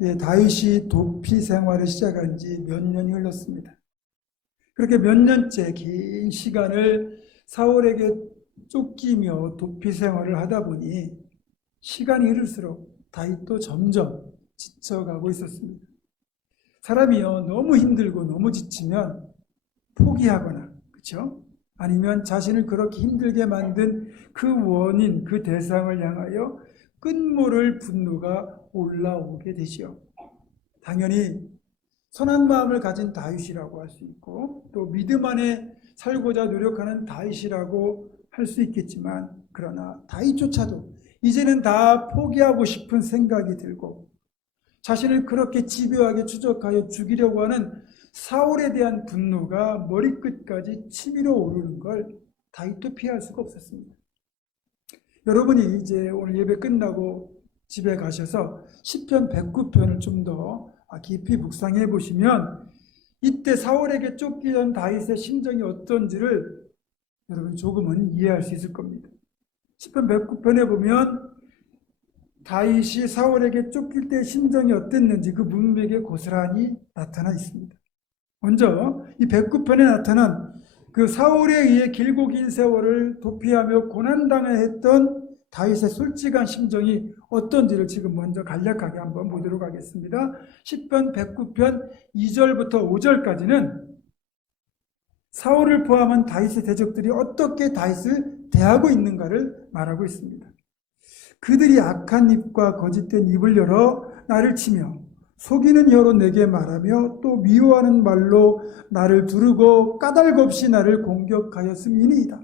예, 다윗이 도피 생활을 시작한 지 몇 년이 흘렀습니다. 그렇게 몇 년째 긴 시간을 사울에게 쫓기며 도피 생활을 하다 보니 시간이 흐를수록 다윗도 점점 지쳐가고 있었습니다. 사람이요, 너무 힘들고 너무 지치면 포기하거나, 그렇죠? 아니면 자신을 그렇게 힘들게 만든 그 원인, 그 대상을 향하여 끝모를 분노가 올라오게 되지요. 당연히 선한 마음을 가진 다윗이라고 할 수 있고 또 믿음 안에 살고자 노력하는 다윗이라고 할 수 있겠지만, 그러나 다윗조차도 이제는 다 포기하고 싶은 생각이 들고 자신을 그렇게 집요하게 추적하여 죽이려고 하는 사울에 대한 분노가 머리끝까지 치밀어 오르는 걸 다윗도 피할 수가 없었습니다. 여러분이 이제 오늘 예배 끝나고 집에 가셔서 시편 109편을 좀 더 깊이 묵상해 보시면 이때 사울에게 쫓기던 다윗의 심정이 어떤지를 여러분 조금은 이해할 수 있을 겁니다. 시편 109편에 보면 다윗이 사울에게 쫓길 때 심정이 어땠는지 그 문맥에 고스란히 나타나 있습니다. 먼저 이 109편에 나타난 그 사울에 의해 길고 긴 세월을 도피하며 고난당해 했던 다윗의 솔직한 심정이 어떤지를 지금 먼저 간략하게 한번 보도록 하겠습니다. 10편 109편 2절부터 5절까지는 사울을 포함한 다윗의 대적들이 어떻게 다윗을 대하고 있는가를 말하고 있습니다. 그들이 악한 입과 거짓된 입을 열어 나를 치며 속이는 혀로 내게 말하며 또 미워하는 말로 나를 두르고 까닭 없이 나를 공격하였음이니이다.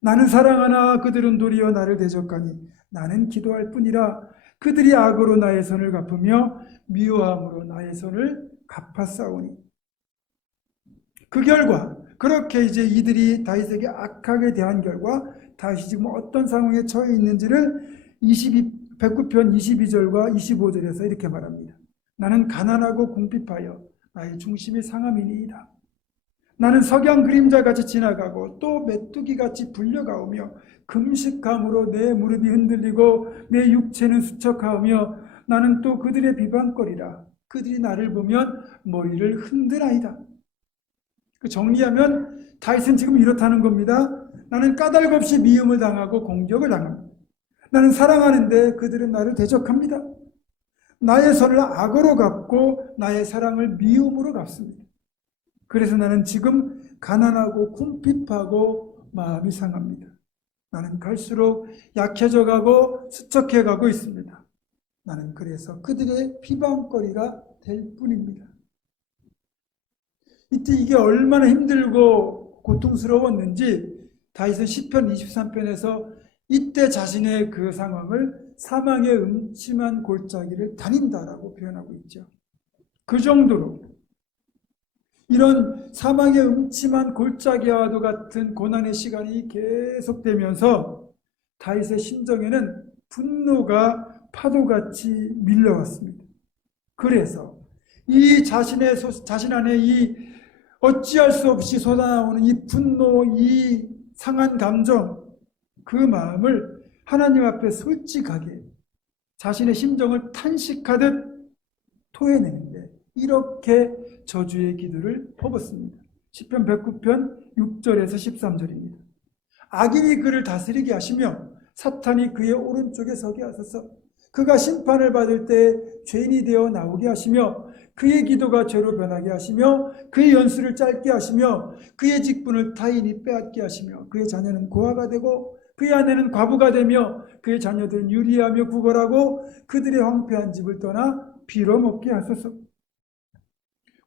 나는 사랑하나 그들은 도리어 나를 대적하니 나는 기도할 뿐이라. 그들이 악으로 나의 선을 갚으며 미워함으로 나의 선을 갚았사오니. 그 결과 그렇게 이제 이들이 다윗에게 악하게 대한 결과 다윗이 지금 어떤 상황에 처해 있는지를 109편 22절과 25절에서 이렇게 말합니다. 나는 가난하고 궁핍하여 나의 중심이 상함이니이다. 나는 석양 그림자같이 지나가고 또 메뚜기같이 불려가오며 금식함으로 내 무릎이 흔들리고 내 육체는 수척하오며 나는 또 그들의 비방거리라. 그들이 나를 보면 머리를 흔드나이다. 정리하면 다윗은 지금 이렇다는 겁니다. 나는 까닭 없이 미움을 당하고 공격을 당합니다. 나는 사랑하는데 그들은 나를 대적합니다. 나의 선을 악으로 갚고 나의 사랑을 미움으로 갚습니다. 그래서 나는 지금 가난하고 궁핍하고 마음이 상합니다. 나는 갈수록 약해져 가고 수척해 가고 있습니다. 나는 그래서 그들의 비방거리가 될 뿐입니다. 이때 이게 얼마나 힘들고 고통스러웠는지 다윗은 시편 23편에서 이때 자신의 그 상황을 사망의 음침한 골짜기를 다닌다라고 표현하고 있죠. 그 정도로 이런 사망의 음침한 골짜기와도 같은 고난의 시간이 계속되면서 다윗의 심정에는 분노가 파도같이 밀려왔습니다. 그래서 이 자신 안에 이 어찌할 수 없이 쏟아나오는 이 분노, 이 상한 감정, 그 마음을 하나님 앞에 솔직하게 자신의 심정을 탄식하듯 토해내는데 이렇게 저주의 기도를 퍼붓습니다. 시편 109편 6절에서 13절입니다. 악인이 그를 다스리게 하시며 사탄이 그의 오른쪽에 서게 하소서. 그가 심판을 받을 때 죄인이 되어 나오게 하시며 그의 기도가 죄로 변하게 하시며 그의 연수를 짧게 하시며 그의 직분을 타인이 빼앗게 하시며 그의 자녀는 고아가 되고 그의 아내는 과부가 되며 그의 자녀들은 유리하며 구걸하고 그들의 황폐한 집을 떠나 비로 먹게 하소서.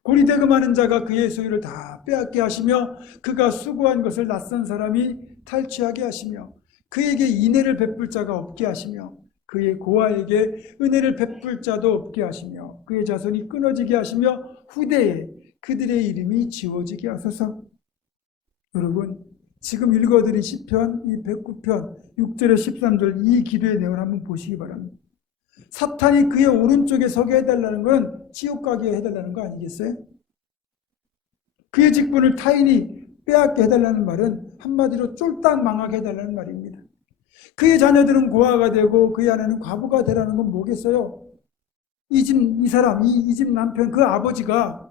고리대금하는 자가 그의 소유를 다 빼앗게 하시며 그가 수고한 것을 낯선 사람이 탈취하게 하시며 그에게 인애를 베풀 자가 없게 하시며 그의 고아에게 은혜를 베풀 자도 없게 하시며 그의 자손이 끊어지게 하시며 후대에 그들의 이름이 지워지게 하소서. 여러분, 지금 읽어드린 시편 이 109편 6절에 13절 이 기도의 내용을 한번 보시기 바랍니다. 사탄이 그의 오른쪽에 서게 해달라는 건 지옥 가게 해달라는 거 아니겠어요? 그의 직분을 타인이 빼앗게 해달라는 말은 한마디로 쫄딱 망하게 해달라는 말입니다. 그의 자녀들은 고아가 되고 그의 아내는 과부가 되라는 건 뭐겠어요? 이 사람, 이 집 남편, 그 아버지가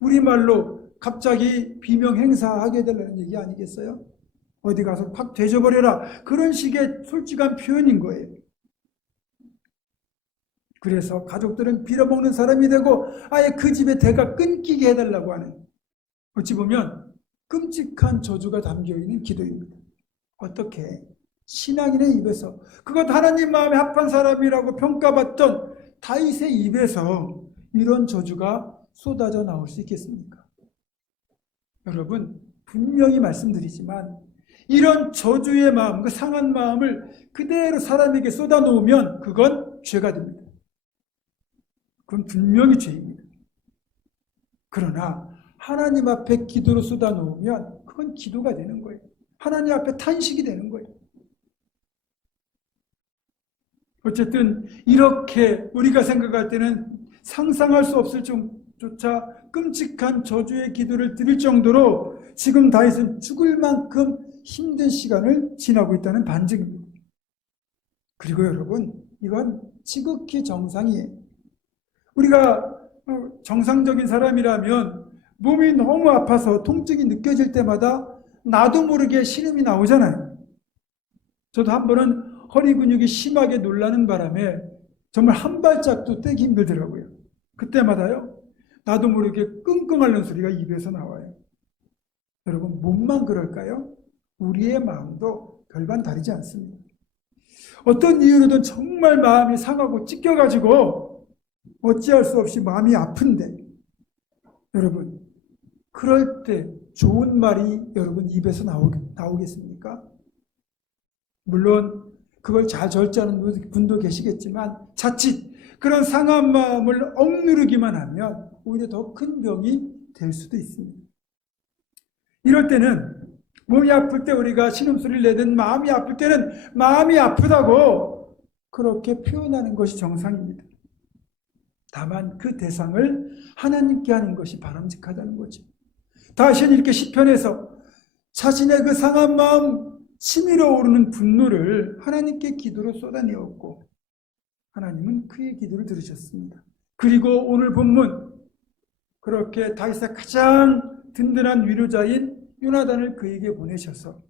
우리말로 갑자기 비명 행사하게 되려는 얘기 아니겠어요? 어디 가서 확 되져버려라. 그런 식의 솔직한 표현인 거예요. 그래서 가족들은 빌어먹는 사람이 되고 아예 그 집의 대가 끊기게 해달라고 하는, 어찌 보면 끔찍한 저주가 담겨있는 기도입니다. 어떻게? 신앙인의 입에서, 그것 하나님 마음에 합한 사람이라고 평가받던 다윗의 입에서 이런 저주가 쏟아져 나올 수 있겠습니까? 여러분, 분명히 말씀드리지만 이런 저주의 마음, 그 상한 마음을 그대로 사람에게 쏟아놓으면 그건 죄가 됩니다. 그건 분명히 죄입니다. 그러나 하나님 앞에 기도로 쏟아놓으면 그건 기도가 되는 거예요. 하나님 앞에 탄식이 되는 거예요. 어쨌든 이렇게 우리가 생각할 때는 상상할 수 없을 정조차 끔찍한 저주의 기도를 드릴 정도로 지금 다윗은 죽을 만큼 힘든 시간을 지나고 있다는 반증입니다. 그리고 여러분, 이건 지극히 정상이에요. 우리가 정상적인 사람이라면 몸이 너무 아파서 통증이 느껴질 때마다 나도 모르게 신음이 나오잖아요. 저도 한 번은 허리 근육이 심하게 놀라는 바람에 정말 한 발짝도 떼기 힘들더라고요. 그때마다요, 나도 모르게 끙끙 앓는 소리가 입에서 나와요. 여러분, 몸만 그럴까요? 우리의 마음도 별반 다르지 않습니다. 어떤 이유로든 정말 마음이 상하고 찢겨가지고 어찌할 수 없이 마음이 아픈데, 여러분, 그럴 때 좋은 말이 여러분 입에서 나오겠습니까? 물론 그걸 잘 절제하는 분도 계시겠지만 자칫 그런 상한 마음을 억누르기만 하면 오히려 더 큰 병이 될 수도 있습니다. 이럴 때는 몸이 아플 때 우리가 신음소리를 내든 마음이 아플 때는 마음이 아프다고 그렇게 표현하는 것이 정상입니다. 다만 그 대상을 하나님께 하는 것이 바람직하다는 거죠. 다시는 이렇게 시편에서 자신의 그 상한 마음, 치밀어 오르는 분노를 하나님께 기도로 쏟아내었고 하나님은 그의 기도를 들으셨습니다. 그리고 오늘 본문, 그렇게 다윗의 가장 든든한 위로자인 요나단을 그에게 보내셔서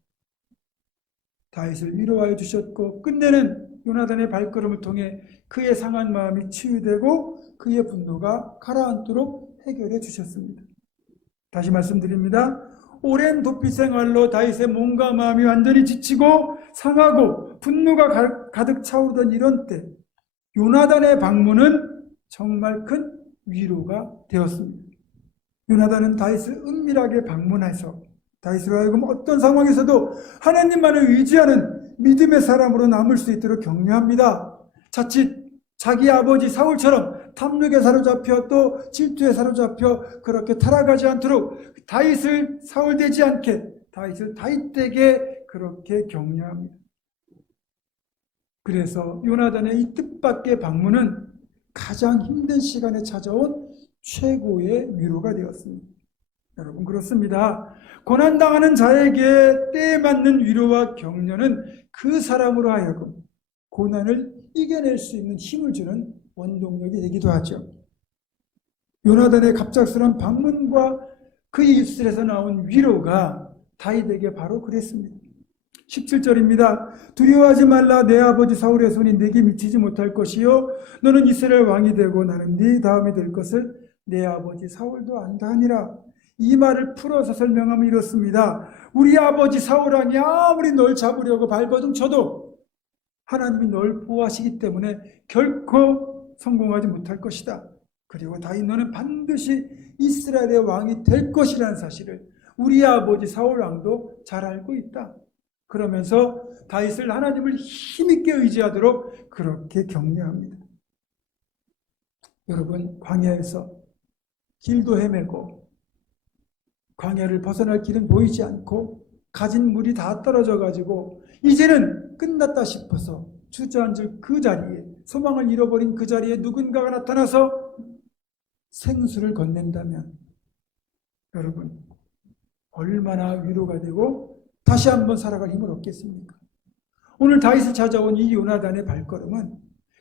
다윗을 위로하여 주셨고, 끝내는 요나단의 발걸음을 통해 그의 상한 마음이 치유되고 그의 분노가 가라앉도록 해결해 주셨습니다. 다시 말씀드립니다. 오랜 도피 생활로 다윗의 몸과 마음이 완전히 지치고 상하고 분노가 가득 차오르던 이런 때 요나단의 방문은 정말 큰 위로가 되었습니다. 요나단은 다윗을 은밀하게 방문해서 다윗으로 하여금 어떤 상황에서도 하나님만을 의지하는 믿음의 사람으로 남을 수 있도록 격려합니다. 자칫 자기 아버지 사울처럼 탐욕에 사로잡혀 또 질투에 사로잡혀 그렇게 타락하지 않도록 다윗을 사울되지 않게 다윗을 다윗되게 그렇게 격려합니다. 그래서 요나단의 이 뜻밖의 방문은 가장 힘든 시간에 찾아온 최고의 위로가 되었습니다. 여러분, 그렇습니다. 고난당하는 자에게 때에 맞는 위로와 격려는 그 사람으로 하여금 고난을 이겨낼 수 있는 힘을 주는 원동력이 되기도 하죠. 요나단의 갑작스러운 방문과 그의 입술에서 나온 위로가 다윗에게 바로 그랬습니다. 17절입니다. 두려워하지 말라. 내 아버지 사울의 손이 내게 미치지 못할 것이요 너는 이스라엘 왕이 되고 나는 네 다음이 될 것을 내 아버지 사울도 안다 하니라. 이 말을 풀어서 설명하면 이렇습니다. 우리 아버지 사울 왕이 아무리 널 잡으려고 발버둥 쳐도 하나님이 널 보호하시기 때문에 결코 성공하지 못할 것이다. 그리고 다윗 너는 반드시 이스라엘의 왕이 될 것이라는 사실을 우리 아버지 사울 왕도 잘 알고 있다. 그러면서 다윗을 하나님을 힘있게 의지하도록 그렇게 격려합니다. 여러분, 광야에서 길도 헤매고 광야를 벗어날 길은 보이지 않고 가진 물이 다 떨어져 가지고 이제는 끝났다 싶어서 주저앉을 그 자리에, 소망을 잃어버린 그 자리에 누군가가 나타나서 생수를 건넨다면 여러분, 얼마나 위로가 되고 다시 한번 살아갈 힘을 얻겠습니까? 오늘 다윗을 찾아온 이 요나단의 발걸음은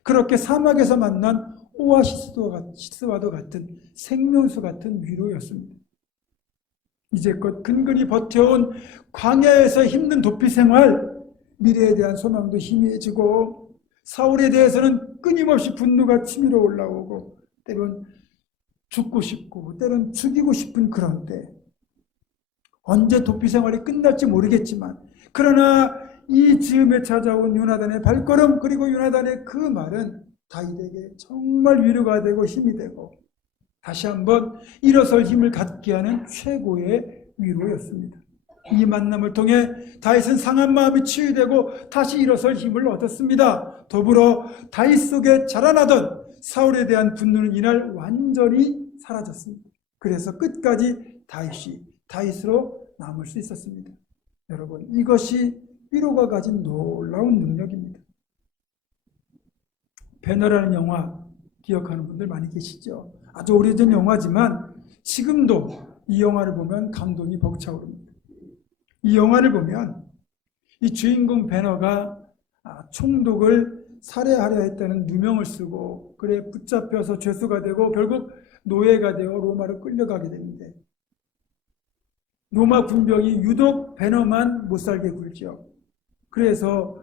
그렇게 사막에서 만난 오아시스와도 같은 생명수 같은 위로였습니다. 이제껏 근근히 버텨온 광야에서 힘든 도피 생활, 미래에 대한 소망도 희미해지고 사울에 대해서는 끊임없이 분노가 치밀어 올라오고 때론 죽고 싶고 때론 죽이고 싶은 그런 때 언제 도피 생활이 끝날지 모르겠지만 그러나 이 즈음에 찾아온 요나단의 발걸음 그리고 요나단의 그 말은 다윗에게 정말 위로가 되고 힘이 되고 다시 한번 일어설 힘을 갖게 하는 최고의 위로였습니다. 이 만남을 통해 다윗은 상한 마음이 치유되고 다시 일어설 힘을 얻었습니다. 더불어 다윗 속에 자라나던 사울에 대한 분노는 이날 완전히 사라졌습니다. 그래서 끝까지 다윗으로 남을 수 있었습니다. 여러분, 이것이 위로가 가진 놀라운 능력입니다. 배너라는 영화 기억하는 분들 많이 계시죠? 아주 오래전 영화지만 지금도 이 영화를 보면 감동이 벅차오릅니다. 이 영화를 보면 이 주인공 배너가 총독을 살해하려 했다는 누명을 쓰고 그래 붙잡혀서 죄수가 되고 결국 노예가 되어 로마로 끌려가게 되는데 로마 군병이 유독 배너만 못살게 굴죠. 그래서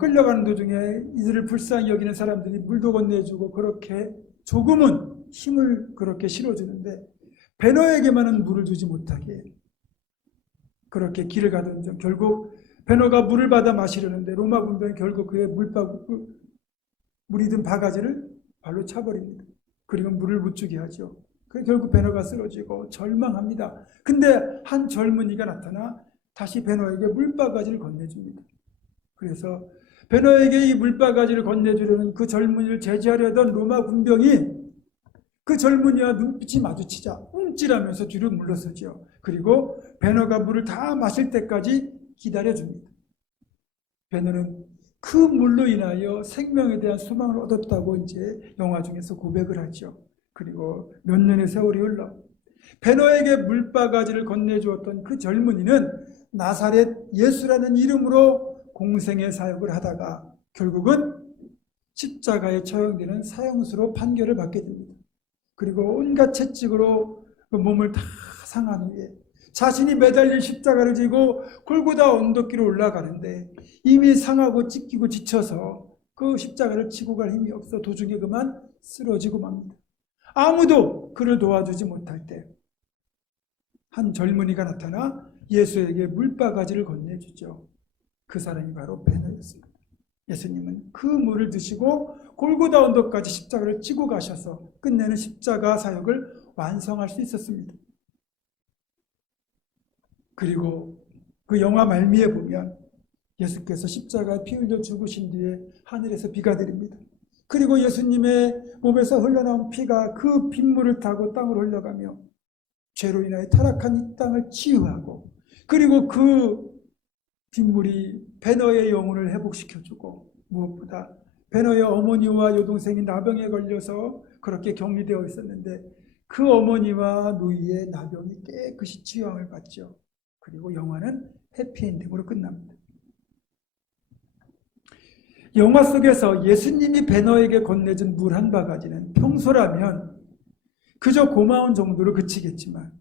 끌려가는 도중에 이들을 불쌍히 여기는 사람들이 물도 건네주고 그렇게 조금은 힘을 그렇게 실어주는데 배너에게만은 물을 주지 못하게 그렇게 길을 가던 중 결국 배너가 물을 받아 마시려는데 로마 군병이 결국 그의 물이 든 바가지를 발로 차버립니다. 그리고 물을 못 주게 하죠. 결국 배너가 쓰러지고 절망합니다. 근데 한 젊은이가 나타나 다시 배너에게 물바가지를 건네줍니다. 그래서 배너에게 이 물바가지를 건네주려는 그 젊은이를 제지하려던 로마 군병이 그 젊은이와 눈빛이 마주치자 움찔하면서 뒤로 물러서죠. 그리고 배너가 물을 다 마실 때까지 기다려줍니다. 배너는 그 물로 인하여 생명에 대한 소망을 얻었다고 이제 영화 중에서 고백을 하죠. 그리고 몇 년의 세월이 흘러 배너에게 물바가지를 건네주었던 그 젊은이는 나사렛 예수라는 이름으로 공생의 사역을 하다가 결국은 십자가에 처형되는 사형수로 판결을 받게 됩니다. 그리고 온갖 채찍으로 그 몸을 다 상한 후에 자신이 매달린 십자가를 지고 골고다 언덕길을 올라가는데 이미 상하고 찢기고 지쳐서 그 십자가를 지고 갈 힘이 없어 도중에 그만 쓰러지고 맙니다. 아무도 그를 도와주지 못할 때 한 젊은이가 나타나 예수에게 물바가지를 건네주죠. 그 사람이 바로 베너였습니다. 예수님은 그 물을 드시고 골고다 언덕까지 십자가를 지고 가셔서 끝내는 십자가 사역을 완성할 수 있었습니다. 그리고 그 영화 말미에 보면 예수께서 십자가에 피 흘려 죽으신 뒤에 하늘에서 비가 내립니다. 그리고 예수님의 몸에서 흘러나온 피가 그 빗물을 타고 땅으로 흘러가며 죄로 인하여 타락한 이 땅을 치유하고 그리고 그 빗물이 베너의 영혼을 회복시켜주고 무엇보다 베너의 어머니와 여동생이 나병에 걸려서 그렇게 격리되어 있었는데 그 어머니와 누이의 나병이 깨끗이 치유함을 받죠. 그리고 영화는 해피엔딩으로 끝납니다. 영화 속에서 예수님이 베너에게 건네준 물 한 바가지는 평소라면 그저 고마운 정도로 그치겠지만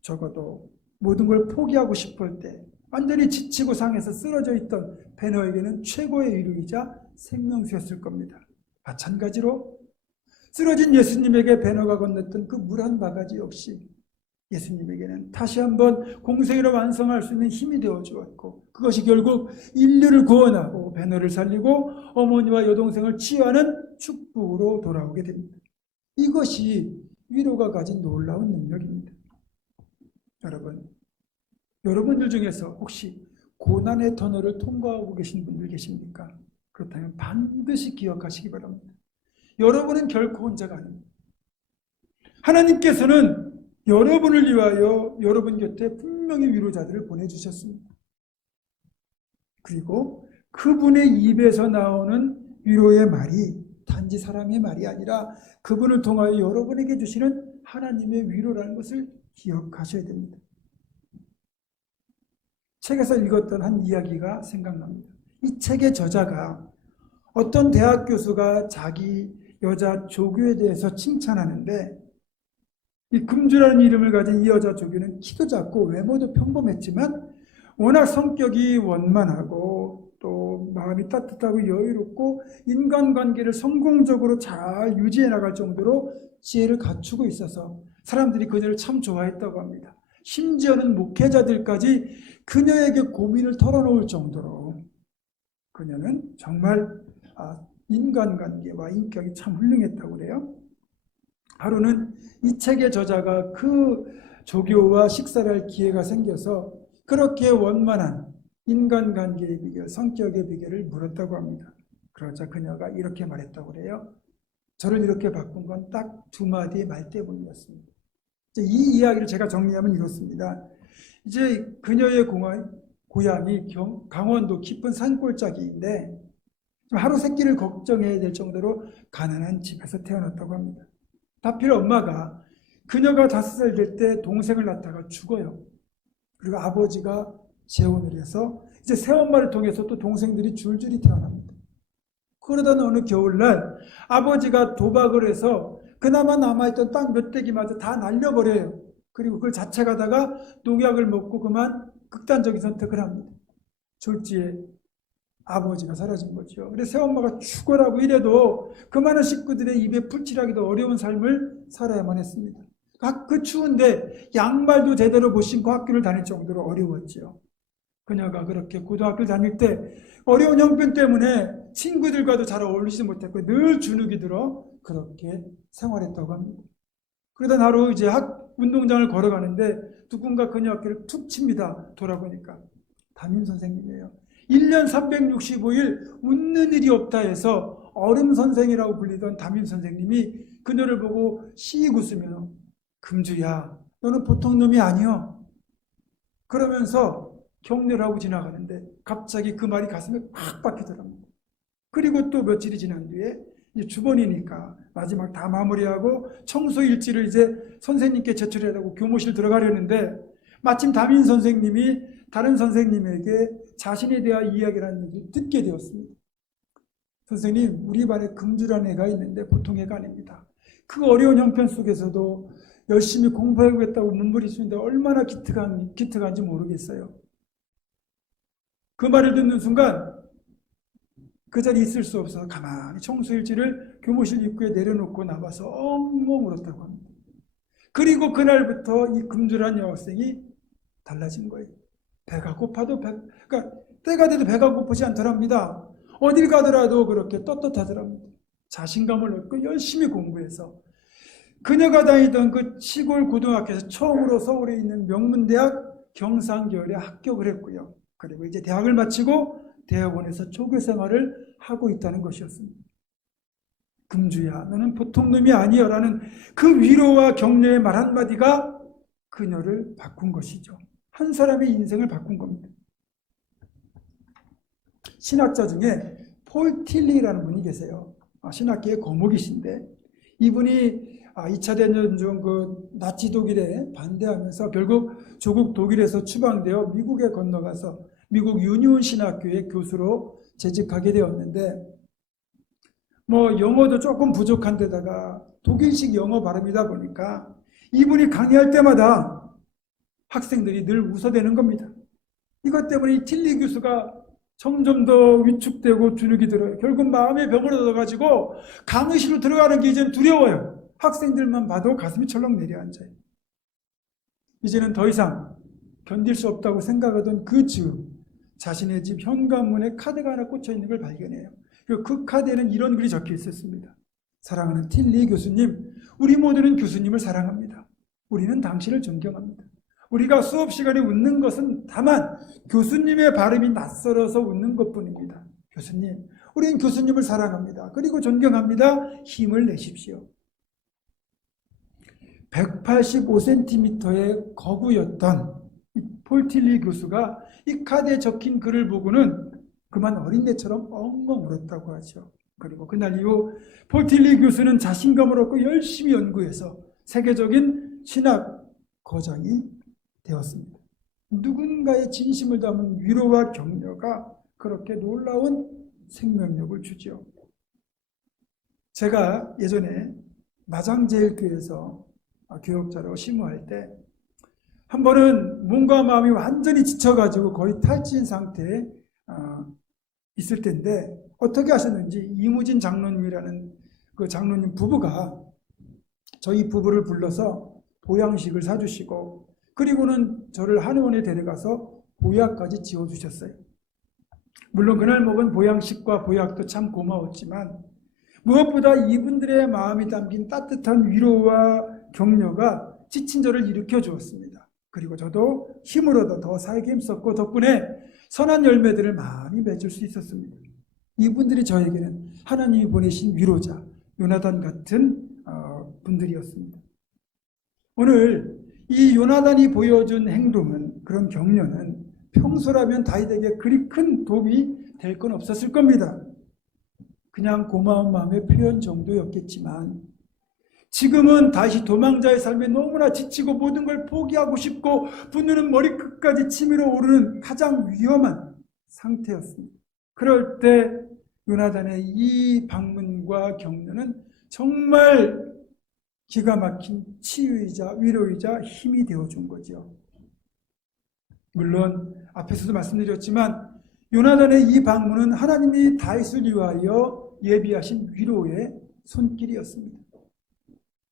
적어도 모든 걸 포기하고 싶을 때 완전히 지치고 상해서 쓰러져 있던 베너에게는 최고의 위로이자 생명수였을 겁니다. 마찬가지로 쓰러진 예수님에게 베너가 건넸던 그 물 한 바가지 역시 예수님에게는 다시 한번 공생애를 완성할 수 있는 힘이 되어 주었고 그것이 결국 인류를 구원하고 베너를 살리고 어머니와 여동생을 치유하는 축복으로 돌아오게 됩니다. 이것이 위로가 가진 놀라운 능력입니다. 여러분들 중에서 혹시 고난의 터널을 통과하고 계신 분들 계십니까? 그렇다면 반드시 기억하시기 바랍니다. 여러분은 결코 혼자가 아닙니다. 하나님께서는 여러분을 위하여 여러분 곁에 분명히 위로자들을 보내주셨습니다. 그리고 그분의 입에서 나오는 위로의 말이 단지 사람의 말이 아니라 그분을 통하여 여러분에게 주시는 하나님의 위로라는 것을 기억하셔야 됩니다. 책에서 읽었던 한 이야기가 생각납니다. 이 책의 저자가 어떤 대학 교수가 자기 여자 조교에 대해서 칭찬하는데, 이 금주라는 이름을 가진 이 여자 조교는 키도 작고 외모도 평범했지만 워낙 성격이 원만하고 또 마음이 따뜻하고 여유롭고 인간관계를 성공적으로 잘 유지해 나갈 정도로 지혜를 갖추고 있어서 사람들이 그녀를 참 좋아했다고 합니다. 심지어는 목회자들까지 그녀에게 고민을 털어놓을 정도로 그녀는 정말 인간관계와 인격이 참 훌륭했다고 그래요. 하루는 이 책의 저자가 그 조교와 식사를 할 기회가 생겨서 그렇게 원만한 인간관계의 비결, 성격의 비결을 물었다고 합니다. 그러자 그녀가 이렇게 말했다고 그래요. 저를 이렇게 바꾼 건 딱 두 마디의 말 때문이었습니다. 이 이야기를 제가 정리하면 이렇습니다. 이제 그녀의 고향이 강원도 깊은 산골짜기인데 하루 세끼를 걱정해야 될 정도로 가난한 집에서 태어났다고 합니다. 하필 엄마가 그녀가 5살 될 때 동생을 낳다가 죽어요. 그리고 아버지가 재혼을 해서 이제 새엄마를 통해서 또 동생들이 줄줄이 태어납니다. 그러던 어느 겨울날 아버지가 도박을 해서 그나마 남아있던 땅 몇 떼기마저 다 날려버려요. 그리고 그걸 자책하다가 농약을 먹고 그만 극단적인 선택을 합니다. 졸지에 아버지가 사라진 거죠. 그래서 새엄마가 죽어라고 이래도 그 많은 식구들의 입에 풀칠하기도 어려운 삶을 살아야만 했습니다. 그 추운데 양말도 제대로 못 신고 학교를 다닐 정도로 어려웠죠. 그녀가 그렇게 고등학교 다닐 때 어려운 형편 때문에 친구들과도 잘 어울리지 못했고 늘 주눅이 들어 그렇게 생활했다고 합니다. 그러던 하루 이제 운동장을 걸어가는데 누군가 그녀 어깨를 툭 칩니다. 돌아보니까 담임 선생님이에요. 1년 365일 웃는 일이 없다 해서 얼음 선생이라고 불리던 담임 선생님이 그녀를 보고 씩 웃으며 금주야, 너는 보통 놈이 아니여. 그러면서 격려를 하고 지나가는데 갑자기 그 말이 가슴에 팍 박히더랍니다. 그리고 또 며칠이 지난 뒤에 이제 주번이니까 마지막 다 마무리하고 청소 일지를 이제 선생님께 제출하려고 교무실 들어가려는데 마침 담임 선생님이 다른 선생님에게 자신에 대한 이야기라는 얘기를 듣게 되었습니다. 선생님, 우리 반에 금주라는 애가 있는데 보통 애가 아닙니다. 그 어려운 형편 속에서도 열심히 공부해보겠다고 몸부림치는데 얼마나 기특한지 모르겠어요. 그 말을 듣는 순간 그 자리에 있을 수 없어서 가만히 청소일지를 교무실 입구에 내려놓고 나와서 엉엉 울었다고 합니다. 그리고 그날부터 이 금주라는 여학생이 달라진 거예요. 배가 고파도 그러니까 때가 돼도 배가 고프지 않더랍니다. 어딜 가더라도 그렇게 떳떳하더랍니다. 자신감을 얻고 열심히 공부해서 그녀가 다니던 그 시골 고등학교에서 처음으로 서울에 있는 명문대학 경상계열에 합격을 했고요. 그리고 이제 대학을 마치고 대학원에서 조교 생활을 하고 있다는 것이었습니다. 금주야, 너는 보통 놈이 아니여 라는 그 위로와 격려의 말 한마디가 그녀를 바꾼 것이죠. 한 사람의 인생을 바꾼 겁니다. 신학자 중에 폴 틸리라는 분이 계세요. 신학계의 거목이신데 이분이 2차 대전 중 그 나치 독일에 반대하면서 결국 조국 독일에서 추방되어 미국에 건너가서 미국 유니온 신학교의 교수로 재직하게 되었는데 영어도 조금 부족한 데다가 독일식 영어 발음이다 보니까 이분이 강의할 때마다 학생들이 늘 웃어대는 겁니다. 이것 때문에 이 틸리 교수가 점점 더 위축되고 주눅이 들어요. 결국 마음의 병을 얻어가지고 강의실로 들어가는 게 이제는 두려워요. 학생들만 봐도 가슴이 철렁 내려앉아요. 이제는 더 이상 견딜 수 없다고 생각하던 그 즈음 자신의 집 현관문에 카드가 하나 꽂혀 있는 걸 발견해요. 그리고 그 카드에는 이런 글이 적혀 있었습니다. 사랑하는 틸리 교수님, 우리 모두는 교수님을 사랑합니다. 우리는 당신을 존경합니다. 우리가 수업 시간에 웃는 것은 다만 교수님의 발음이 낯설어서 웃는 것뿐입니다. 교수님, 우리는 교수님을 사랑합니다. 그리고 존경합니다. 힘을 내십시오. 185cm의 거구였던 폴 틸리 교수가 이 카드에 적힌 글을 보고는 그만 어린애처럼 엉엉 울었다고 하죠. 그리고 그날 이후 폴 틸리 교수는 자신감을 얻고 열심히 연구해서 세계적인 신학 거장이 되었습니다. 누군가의 진심을 담은 위로와 격려가 그렇게 놀라운 생명력을 주죠. 제가 예전에 마장제일교회에서 교역자로 심호할 때 한 번은 몸과 마음이 완전히 지쳐가지고 거의 탈진 상태에 있을 때인데 어떻게 하셨는지 이무진 장로님이라는 그 장로님 부부가 저희 부부를 불러서 보양식을 사주시고 그리고는 저를 한의원에 데려가서 보약까지 지어주셨어요. 물론 그날 먹은 보양식과 보약도 참 고마웠지만 무엇보다 이분들의 마음이 담긴 따뜻한 위로와 격려가 지친 저를 일으켜 주었습니다. 그리고 저도 힘을 얻어 더 살게 힘썼고 덕분에 선한 열매들을 많이 맺을 수 있었습니다. 이분들이 저에게는 하나님이 보내신 위로자, 요나단 같은 분들이었습니다. 오늘 이 요나단이 보여준 행동은, 그런 격려는 평소라면 다윗에게 그리 큰 도움이 될 건 없었을 겁니다. 그냥 고마운 마음의 표현 정도였겠지만 지금은 다시 도망자의 삶에 너무나 지치고 모든 걸 포기하고 싶고 분노는 머리끝까지 치밀어 오르는 가장 위험한 상태였습니다. 그럴 때 요나단의 이 방문과 격려는 정말 기가 막힌 치유이자 위로이자 힘이 되어준 거죠. 물론 앞에서도 말씀드렸지만 요나단의 이 방문은 하나님이 다윗을 위하여 예비하신 위로의 손길이었습니다.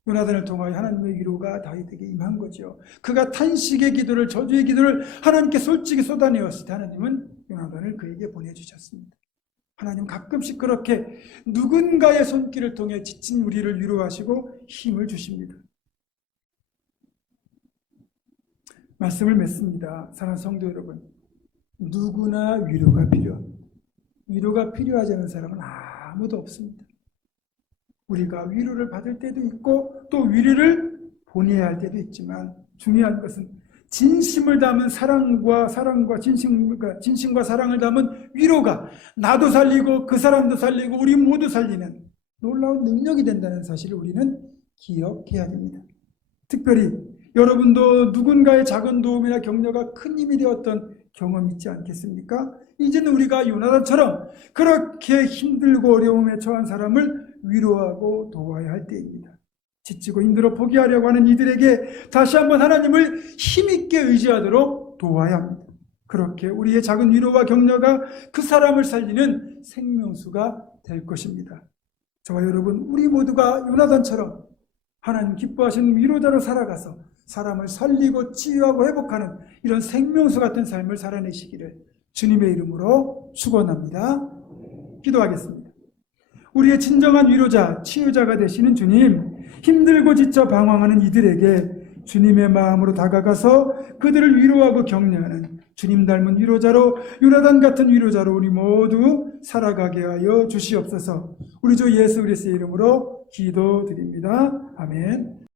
요나단을 통하여 하나님의 위로가 다윗에게 임한 거죠. 그가 탄식의 기도를, 저주의 기도를 하나님께 솔직히 쏟아내었을 때 하나님은 요나단을 그에게 보내주셨습니다. 하나님 가끔씩 그렇게 누군가의 손길을 통해 지친 우리를 위로하시고 힘을 주십니다. 말씀을 맺습니다. 사랑하는 성도 여러분, 누구나 위로가 필요합니다. 위로가 필요하지 않은 사람은 아무도 없습니다. 우리가 위로를 받을 때도 있고 또 위로를 보내야 할 때도 있지만 중요한 것은 진심을 담은 사랑과 진심과 사랑을 담은 위로가 나도 살리고 그 사람도 살리고 우리 모두 살리는 놀라운 능력이 된다는 사실을 우리는 기억해야 됩니다. 특별히 여러분도 누군가의 작은 도움이나 격려가 큰 힘이 되었던 경험이 있지 않겠습니까? 이제는 우리가 요나단처럼 그렇게 힘들고 어려움에 처한 사람을 위로하고 도와야 할 때입니다. 지치고 힘들어 포기하려고 하는 이들에게 다시 한번 하나님을 힘있게 의지하도록 도와야 합니다. 그렇게 우리의 작은 위로와 격려가 그 사람을 살리는 생명수가 될 것입니다. 저와 여러분, 우리 모두가 요나단처럼 하나님 기뻐하시는 위로자로 살아가서 사람을 살리고 치유하고 회복하는 이런 생명수 같은 삶을 살아내시기를 주님의 이름으로 축원합니다. 기도하겠습니다. 우리의 진정한 위로자, 치유자가 되시는 주님, 힘들고 지쳐 방황하는 이들에게 주님의 마음으로 다가가서 그들을 위로하고 격려하는 주님 닮은 위로자로, 요나단 같은 위로자로 우리 모두 살아가게 하여 주시옵소서. 우리 주 예수 그리스도의 이름으로 기도드립니다. 아멘.